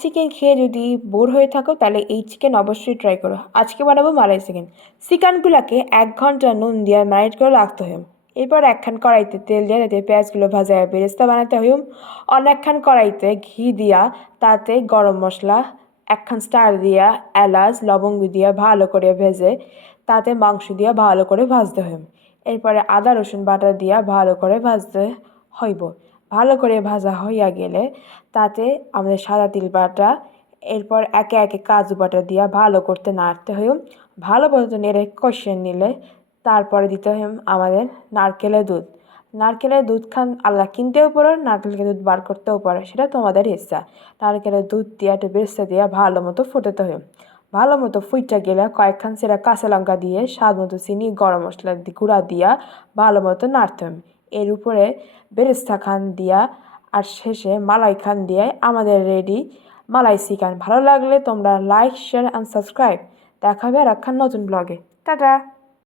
Chicken খেয়ে যদি bore হয়ে থাকো তাহলে এই চিকেন অবশ্যই ট্রাই করো। আজকে বানাবো মালাই চিকেন। চিকেনগুলোকে 1 ঘন্টা নুন দিয়ে ম্যারিনেট করে রাখতে হয়। এরপর একখান কড়াইতে তেল দিয়ে তাতে পেঁয়াজগুলো ভাজা বেরেস্তা বানাতে হয়। অনেকখান কড়াইতে ঘি দিয়া তাতে গরম মশলা একখান স্টার দিয়া এলাচ লবঙ্গ দিয়া ভালো করে ভেজে তাতে মাংস দিয়া ভালো করে ভাজতে হয়। এরপরে আদা রসুন বাটা দিয়া ভালো করে ভাজতে হইব। ভালো করে ভাজা হইয়া গেলে তাতে আমাদের সাদা তিল বাটা এরপর একে একে কাজু বাটা দিয়া ভালো করতে নাড়তে হয়। ভালো মতো নেড়ে কষিয়ে নিলে তারপরে দিতে হয় আমাদের নারকেলের দুধ। নারকেলের দুধ খান আলাদা কিনতেও পারো, নারকেলের দুধ বার করতেও পারো, সেটা তোমাদের ইচ্ছা। নারকেলের দুধ দিয়ে একটু বেরেস্তা দিয়ে ভালো মতো ফুটাতে হয়। ভালো মতো ফুইটা গেলে কয়েকখান সেরা কাঁচা লঙ্কা দিয়ে স্বাদ মতো চিনি গরম মশলা গুঁড়া দিয়া ভালো মতো নাড়তে হবে। এর উপরে বেরেস্তা খান দিয়া আর শেষে মালাই খান দিয়ে আমাদের রেডি মালাই চিকেন। ভালো লাগলে তোমরা লাইক শেয়ার অ্যান্ড সাবস্ক্রাইব। দেখা হবে আর একখান নতুন ব্লগে। টাটা।